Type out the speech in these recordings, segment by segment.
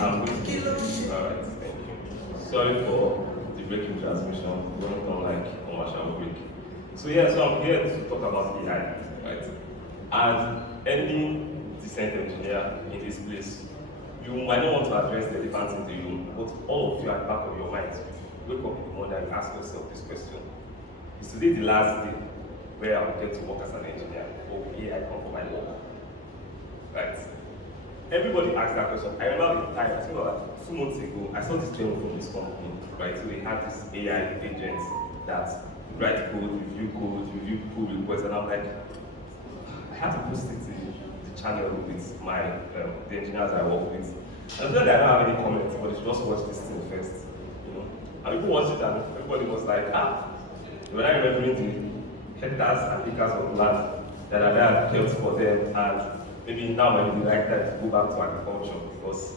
I'm going to alright, thank you. Sorry for the breaking transmission, going on like commercial break. So yeah, so I'm here to talk about AI, right? And any decent engineer in this place, you might not want to address the elephant in the room, but all of you at the back of your mind, wake up in the morning and ask yourself this question. Is today the last day where I will get to work as an engineer, or will AI come for my work? Right? Everybody asks that question. I remember the time, I think about 2 months ago, I saw this demo from this company, right? So they had this AI agent that write code, review pull requests, and I'm like, I had to post it in the channel with my the engineers I work with. And I don't have any comments, but they should just watch this thing first, you know. And people watched it, and everybody was like, when I remembering the hectares and acres of land that are there kept for them, and maybe now might be the right time to go back to agriculture, because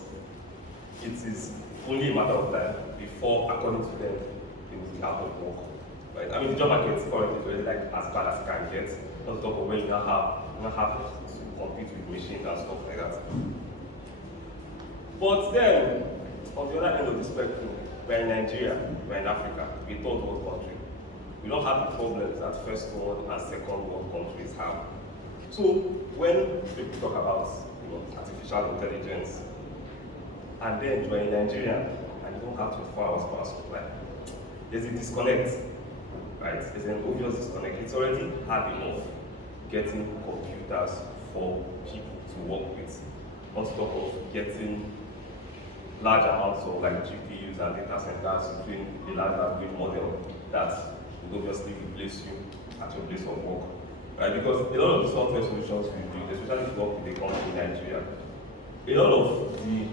it is only a matter of time before, according to them, they will be out of work. Right? I mean, the job market is currently already like as bad as it can get. Not to talk of when you now have to compete with machines and stuff like that. But then, on the other end of the spectrum, we're in Nigeria, we're in Africa, we're a third world country. We don't have the problems that first world and second world countries have. So when people talk about artificial intelligence, and then you're in Nigeria and you don't have 24 hours power supply, there's a disconnect, right? There's an obvious disconnect. It's already hard enough getting computers for people to work with, not to talk of getting large amounts of like GPUs and data centers doing a large language model that would obviously replace you at your place of work. Right? Because a lot of the software solutions we build, especially if you work with a company in Nigeria, a lot of the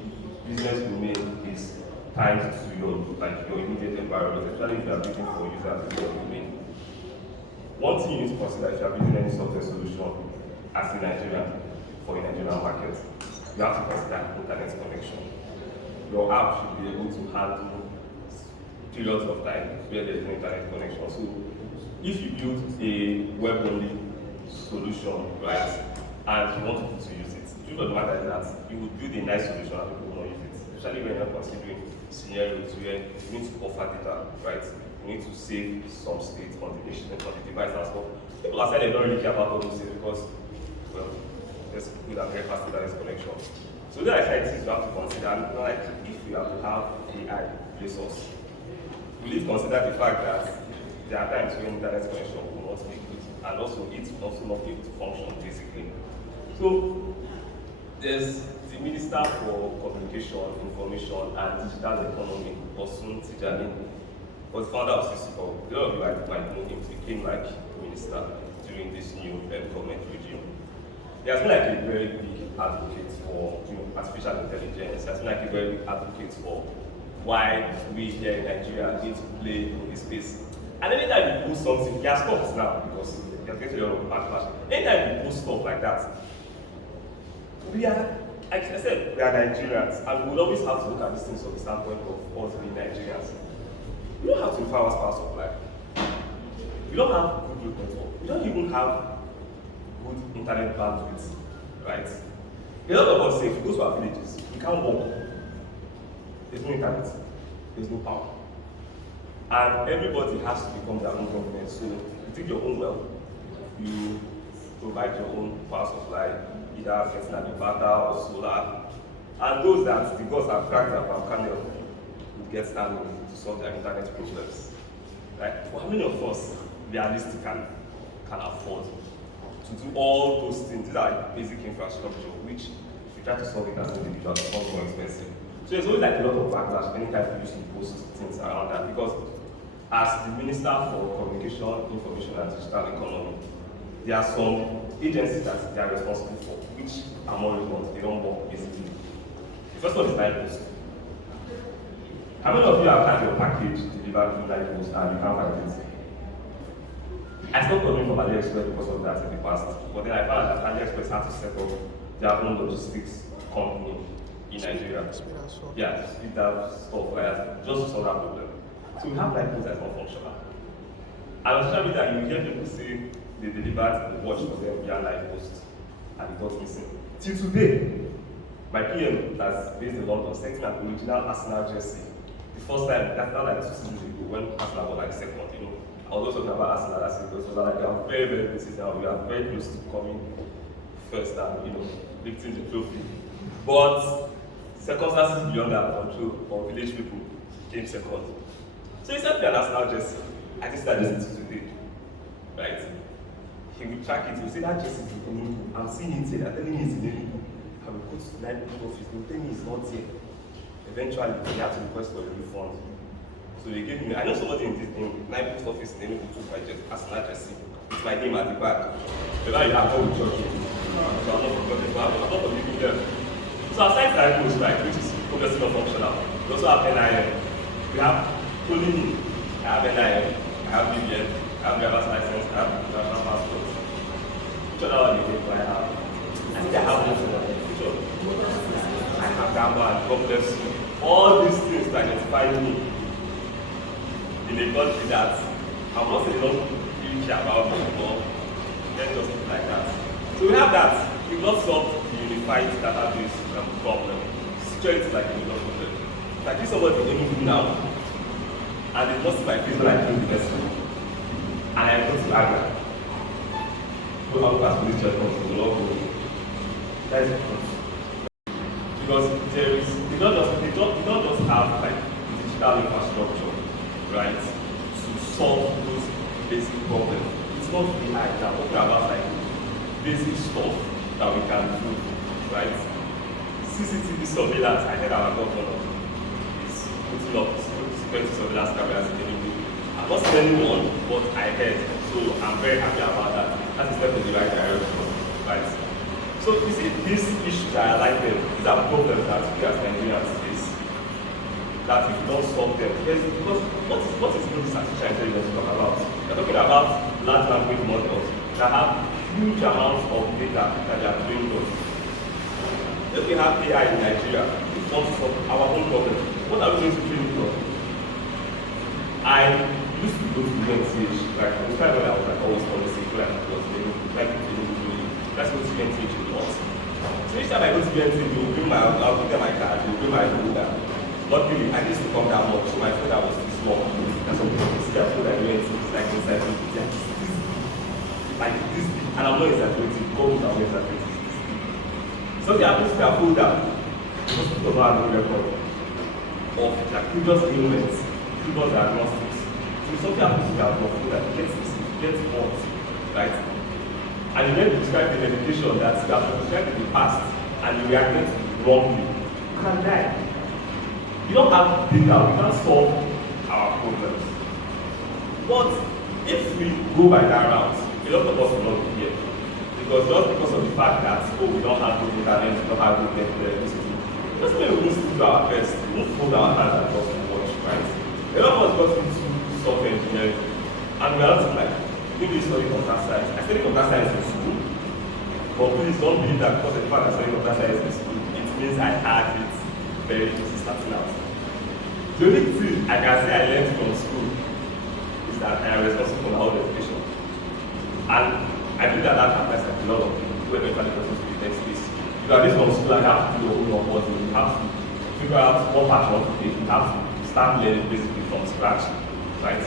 business we make is tied to your immediate environment, especially if you are building for users in your domain. One thing you need to consider if you are building any software solution as a Nigerian for a Nigerian market, you have to consider internet connection. Your app should be able to handle periods of time where there is no internet connection. So if you build a web-only solution, right, and you want people to use it, the truth of the matter is that you would build a nice solution and people will not use it, especially when you're considering scenarios where you need to offer data, right? You need to save some state on the machine, on the device and stuff. People outside they don't really care about all those things because, well, there's good and very fast internet connection. So there are things you have to consider, like if you have to have AI replace us, we need to consider the fact that there are times when internet connection will not be good, and also it will also not be able to function basically. So there's the Minister for Communication, Information and Digital Economy, Osun Tijani, was the founder of CCCO. A lot of you might know him, he became like minister during this new government regime. He has been like a very big advocate for artificial intelligence. He has been like a very big advocate for why we here in Nigeria need to play in this space. And anytime you post something, he has stopped now because he has getting a lot of backlash. Anytime you post stuff like that, we are, like I said, we are Nigerians, and we will always have to look at these things from the standpoint of us being Nigerians. We don't have 24 hours power supply. We don't have good road network. We don't even have good internet bandwidth, right? A lot of us say if you go to our villages, we can't walk. There's no internet, there's no power. And everybody has to become their own government. So you dig your own well, you provide your own power supply, either getting an inverter or solar. And those that the gods have cracked their palm kernel would get standing to solve their internet problems. Right? But how many of us realistically can afford to do all those things? These are basic infrastructure, which if you try to solve it as an individual, it becomes more expensive. So there's always like a lot of backlash anytime you used to post things around that, because as the Minister for Communication, Information and Digital Economy, there are some agencies that they are responsible for, which are more relevant, they don't work basically. The first one is LivePost. How many of you have had your package delivered through LivePost and you can't find it? I stopped ordering from AliExpress because of that in the past, but then I found that AliExpress had to set up their own logistics company in Nigeria. Yeah, speed that stuff like that, just to solve that problem. So we have LivePost that's not functional. And on social media, you hear people say they delivered the watch for them via LivePost and it got missing. Till today, My PM that's based in London sent me an original Arsenal jersey. The first time, that's not like 2 seasons ago when Arsenal was like second, you know. I was also talking about Arsenal last season, so like, we are very, very good season. We are very close to coming first and, you know, lifting the trophy. But circumstances beyond our control for village people came second. So he sent me an Arsenal jersey. I just started jersey today, right? He will track it, he will say that jersey is in Enugu. I'm seeing it here, they're telling me it's in Enugu. I will go to the library office, they'll tell me it's not here. Eventually, they had to request for a refund. So they gave me, I know somebody in this library office in Enugu took my Arsenal jersey with my name at the back. The guy you have to judge me. So I'm not forgetting, but I'm not forgiving them. So aside that goes, right, which is obviously not functional, we also have NIM. We have only me. I have NIM, I have BBN, I have driver's license, I have international passport. Which other one do I have? I think I have most of them. Which one? I have that one, God bless you. All these things that identify me in a country that I'm not saying don't really care about me, but then just like that. So we have that. We've not solved the unified database problem. Security is like a million problem. If I give somebody in Enugu now, and they just see my face when I do the person, and I go to Agra, go out as police judgment to the law code. That is the truth. Because there is, they don't just have like digital infrastructure, right, to solve those basic problems. It's not AI. They're talking about like basic stuff that we can do, right? CCTV surveillance, I heard our governor is putting up security surveillance cameras in Enugu. I'm not saying anyone, but I heard, so I'm very happy about that. That is step in the right direction, right? So you see, these issues that I like them, these are problems that we as Nigerians face, that if we don't solve them, because what is this artificial intelligence talking about? We're talking about large language models that have huge amounts of data that they are trained on. If we have AI in Nigeria, it wants to solve our own problems. What are we going to train it on? I used to go to UNCH, like, I was like always policy, like, let's go to UNCH a lot. So each time I go to UNCH, I'll bring my card, they'll bring my folder. Luckily, I used to come that much, so my folder was too small. And some people see their folder in UNCH, it's like inside me, like this, and I'm not exaggerating, go with our exaggerating. So they are putting their folder, because people don't have no record of their previous ailments, previous diagnostics. So something happens to their folder, it gets hot, right? And you then describe the medication that you have prescribed in the past and you reacted wrongly, you can die. You don't have data, we can't solve our problems. But if we go by that route, a lot of us will not be here. Because of the fact that, we don't have good internet, we don't have good electricity. It doesn't mean we won't still do our best, we won't hold our hands and just watch, right? A lot of us got into software engineering, and we are not like, maybe study computer science. I studied computer science in school, but please don't believe that because of the fact I studied computer science in school, it means I had it very easy starting out. The only thing I can say I learned from school is that I am responsible for my own education. And I think that applies like a lot of people who eventually go to the next place. You are from school and you have to do your own work, you have to figure out what part you want to take, you have to start learning basically from scratch, right?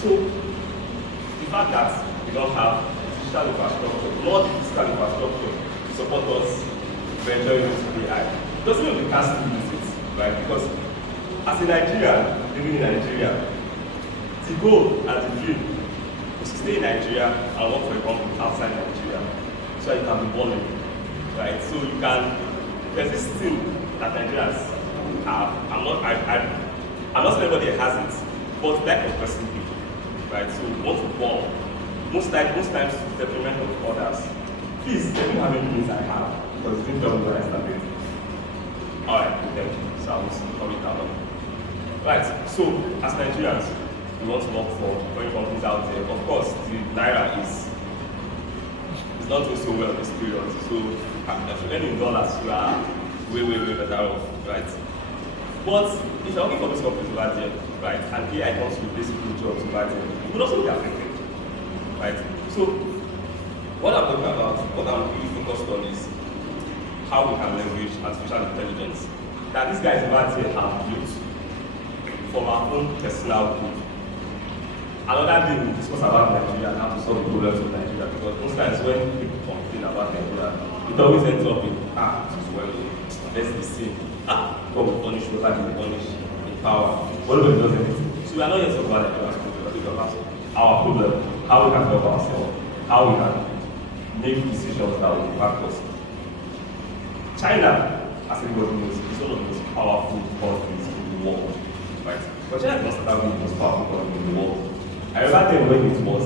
So the fact that we don't have digital infrastructure, nor the physical infrastructure to support us venturing into AI, doesn't mean we can't still use it, right? Because as a Nigerian, living in Nigeria, the goal and the dream is to stay in Nigeria and work for a company outside Nigeria so that you can be balling, right? So you can, there's this thing that Nigerians have, I'm not saying everybody has it, but like expressing people, right? So we want to ball. Most times to the detriment of others. Please, let me know how many minutes I have, because it didn't tell me when I started. Alright, thank you. So I will call it down. Right, so as Nigerians, we want to work for foreign companies out there. Of course, the Naira is not doing so well this period. So if you're earning dollars, you are way better off, right? But if you're working for these companies over there, right, and AI comes to replace good jobs over there, you will also be affected, right? So what I'm talking about, what I'm really focused on is how we can leverage artificial intelligence that these guys over here have built for our own personal good. Another day we discuss about Nigeria and how to solve the problems of Nigeria, because most times when people complain about Nigeria, it always ends up in, it is well, let's be seen. God will punish, what will punish, in power. What if it does anything? So we are not yet talking about Nigeria's problem, we're talking about our problem, how we can help ourselves, how we can make decisions that will impact us. China, as everybody knows, is one of the most powerful countries in the world, right? But China is not the most powerful country in the world. I remember then when it was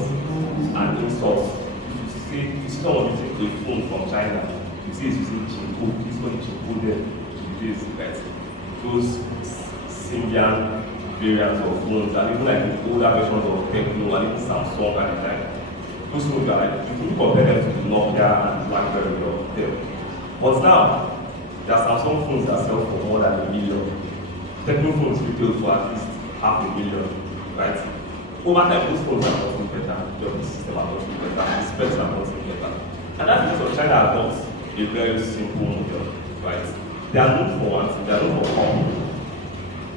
an insult. If you see someone using a phone from China, you see it's using Chinku, it's going Chinku there, it is, right? Those Symbian variants of phones, and even like the older versions of Techno, and even Samsung at the time. Those phones are like, you could compare them to the Nokia and BlackBerry or them. But now, there are Samsung phones that sell for more than $1 million. Techno phones retail for at least $500,000, right? Over time, those phones are not better, the system are not better, the specs are not better. And that's because China adopts a very simple model, right? They are known for one thing, they are known for quality.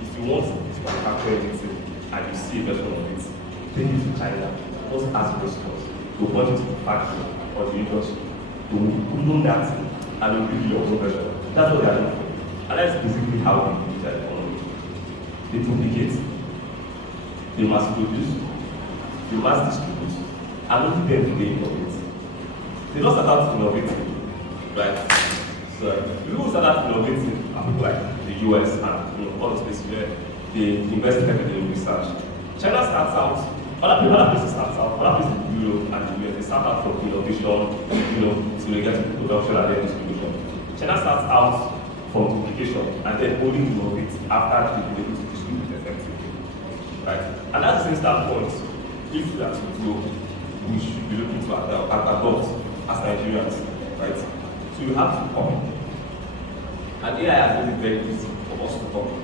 If you want to manufacture anything and you see a version of it, take it to China, just ask questions, to point it to the factory or the industry, to know that thing, and to give you your own version. That's what they are known for. And that's basically how they do their economy. They duplicate. They mass produce, they mass distribute, and only then do they innovate. They don't start out innovating, right? So people who start out innovating are people like the US and all the places where they invest heavily in research. China starts out, other places starts out, other places in Europe and the US, they start out from innovation, till they get to production and then distribution. China starts out from duplication and then only innovate after they've been able to distribute effectively. Right? And that's the standpoint, if we are to grow, we should be looking to adopt as Nigerians, right? So you have to copy. And AI has made it very easy for us to copy.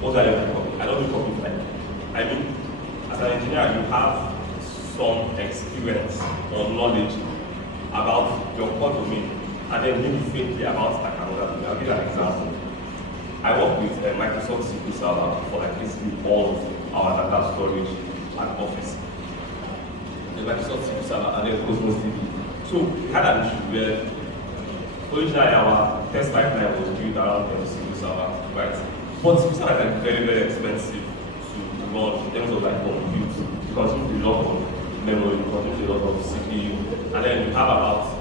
What are you copy? I don't do copy like. I mean, as an engineer, you have some experience or knowledge about your core domain, and then maybe faintly about like another domain. I'll give you an example. I work with Microsoft SQL Server for like basically all of our data storage and Office. The Microsoft SQL Server and then Cosmos DB. So we had an issue where originally our test pipeline was built around the SQL Server, right? But SQL Server is like very, very expensive to run in terms of like compute. You consume a lot of memory, you consume a lot of CPU, and then you have about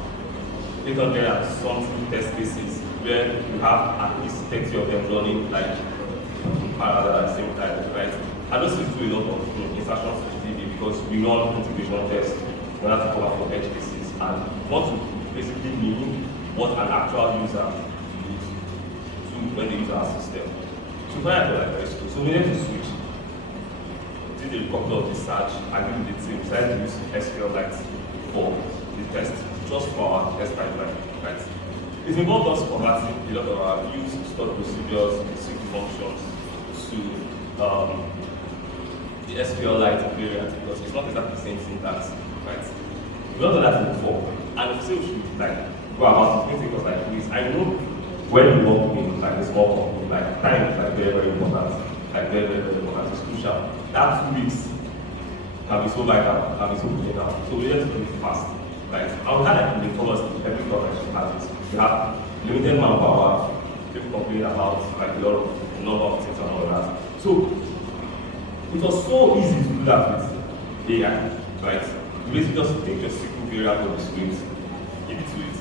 800 and something test cases where you have at least 30 of them running like parallel at the same time, right? And those things do a lot of insertions to DB because we run integration tests in order to cover for edge cases and want to basically mimic what an actual user would do when they use our system. So when I feel like very slow, so we need to switch. Did a couple of research, agree with the team, decided to use SQLite for the test, just for our test pipeline, right? It involved us converting a lot of our use stored procedures, SQL functions to the SQLite variant because it's not exactly the same syntax, right? We've not done that before, and if we should like go about it, because like this, I know when you work in like a small company, like time is like very, very important, like very, very, very important. It's crucial. That 2 weeks can be so vital, can be so critical. So we have to do it fast. Right? I would have like in the policy, every corporation has it. You have limited manpower, people complain about like a lot of number of things and all that. So it was so easy to do that with AI, right? You basically just take your SQL variant of the script, give it to it,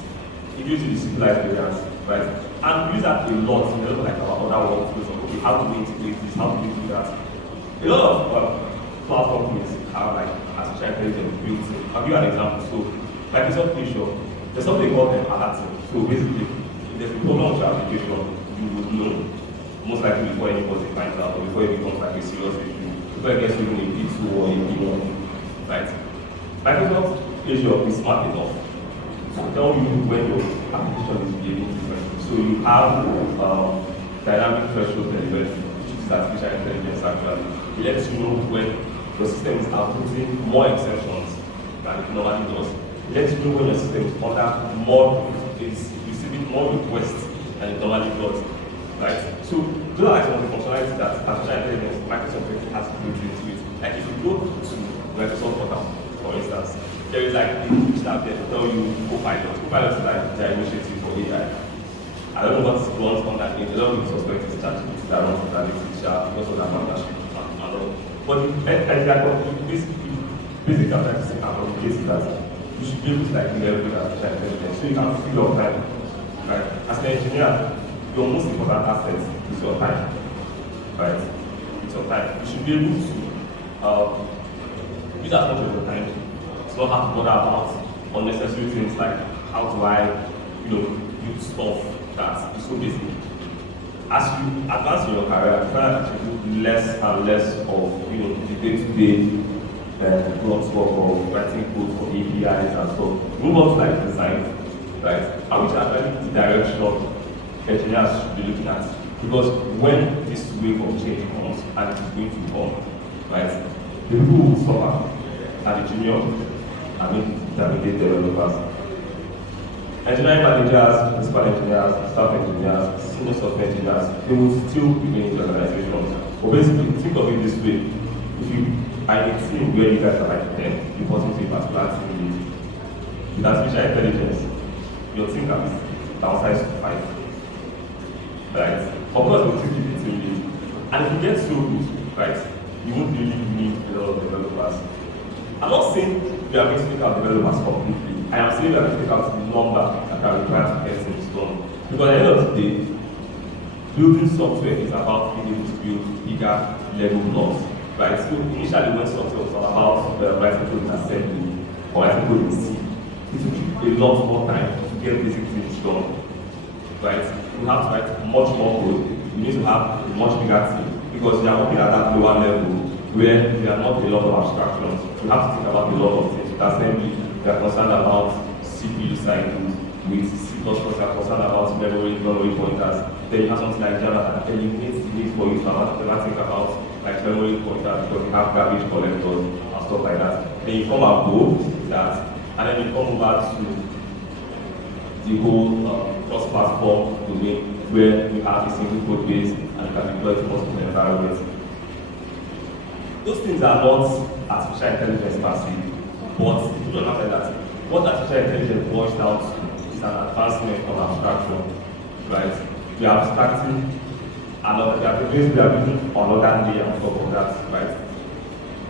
give it to the SQLite variant, right? And we use that a lot in a lot of like our other workflows of okay, how do we integrate this, how do we do that? A lot of cloud companies have like artificial intelligence built in. I'll give you an example. So Microsoft Azure, there's something called alerting. So basically, if there's a problem with your application, you would know most likely before anybody finds out or before it becomes like a serious issue, before it gets even a P2 or a P1, right? Microsoft Azure is smart enough to tell you when your application is behaving differently. So you have dynamic threshold delivery, which is artificial intelligence actually. It lets you know when your system is outputting more exceptions than it normally does. Let you know when your system is under more, is receiving more requests than it normally does, right? So those are like some of the functionalities that artificial intelligence, Microsoft has built into it. Like if you go to Microsoft Portal, for instance, there is like a page tab there to tell you Copilot. Copilot is like their initiative for AI. I don't know what's going on that name. A lot of people suspect it's ChatGPT that runs with analytics because of that partnership and all. But this basic characteristic about the case is that you should be able to like leverage artificial intelligence so you can fill your time. Right? As an engineer, your most important asset is your time. Right? It's your time. You should be able to use as much of your time to not have to bother about unnecessary things like how do I, use stuff that is so basic. As you advance in your career, you find that you do less and less of the day-to-day grunt work of writing code for APIs and stuff. Move on to like design, right? And which are really the direction engineers should be looking at. Because when this wave of change comes, and it is going to come, right? The people who will suffer are the junior and intermediate developers. Engineering managers, principal engineers, staff engineers, senior software engineers, they will still remain in the organizations. But basically, think of it this way. If you are in a team where you guys are like 10, you put into a particular team lead. With artificial intelligence, your team can be downsized to 5. Right? Of course, we'll still keep the team lead. And if you get so good, right, you won't really need a lot of developers. I'm not saying we are going to take out developers completely. I am saying we are going to take out the number that are required to get things done. Because at the end of the day, building software is about being able to build bigger level blocks. Right? So initially when software was all about writing code in assembly or writing code in C, it will take a lot more time to get basic things done. Right? You have to write much more code. You need to have a much bigger team because you are working at that lower level where there are not a lot of abstractions. You have to think about a lot of things. With assembly, we are concerned about CPU cycles. With C++, we are concerned about memory pointers. Then you have something like Java that eliminates the need for you to ever think about like memory pointers because you have garbage collectors and stuff like that. Then you come above that, and then you come over to the whole cross-platform domain where you have a single code base and you can deploy to multiple environments. Those things are not artificial intelligence per se, but you don't have that. What artificial intelligence boils down to is an advancement of abstraction, right? We are abstracting another, we are building another layer on top of that, right?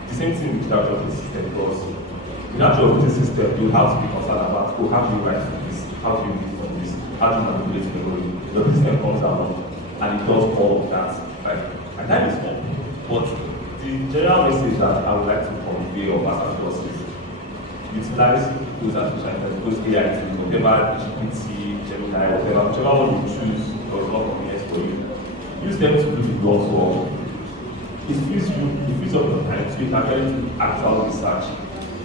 The same thing with the operating system, because with the operating system, you have to be concerned about, oh, how do you write for this? How do you read from this? How do you manipulate memory? The system comes along and it does all of that, right? And that is all. But the general message that I would like to convey or pass across is utilize those artificial intelligence, those AI tools, whatever GPT, Gemini, whichever one you choose does not convenience for you. Use them to do the God's work. It frees up your time so you can get into actual research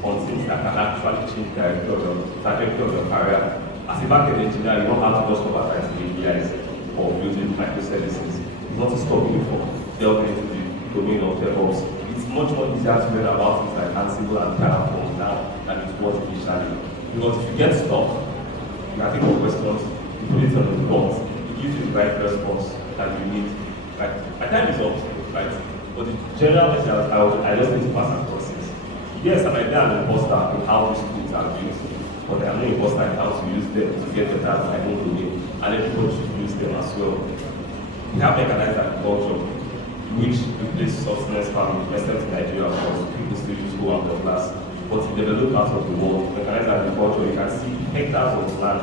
on things that can actually change the trajectory of your career. As a backend engineer, you don't have to just convert to APIs or building microservices. You want to stop you from delving into the domain of DevOps. It's much more easier to learn about things like Ansible and Terraform now than it was initially. Because if you get stuck, you can think of questions, you put it on the prompt, it gives you the right response that you need. Right? My time is up, right? But the general message I just need to pass across is, yes, I might be an imposter in how these tools are used, but I am no imposter in how to use them to get better at my own domain, and everybody should use them as well. We have mechanized agriculture, which replaces subsistence farming, except in Nigeria, of course, people still use go and class. But in developed parts of the world, mechanized agriculture, you can see hectares of land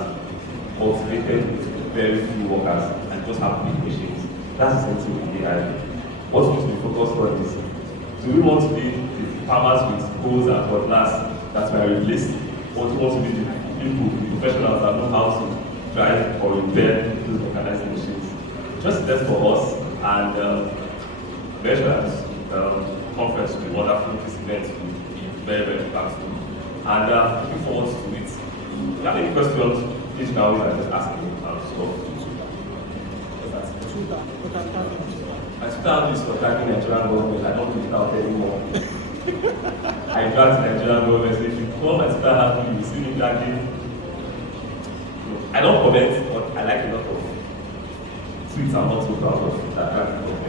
cultivated with very few workers and just have big machines. That's the same thing with AI. What we should be focused on is, do we want to be the farmers with hoes and cutlass that we are replaced, or do we want to be the people, the professionals that know how to drive or repair those mechanized machines? Just left for us, and very sure that this conference will be wonderful. This event will be very, very impactful. And looking forward to it. If you have any questions, please now just ask me. I started this for tagging Nigerian government. I don't do it out anymore. I dragged Nigerian government and said, if you come and start having, you will see me tagging. I don't comment, but I like a lot of tweets and articles out of that article.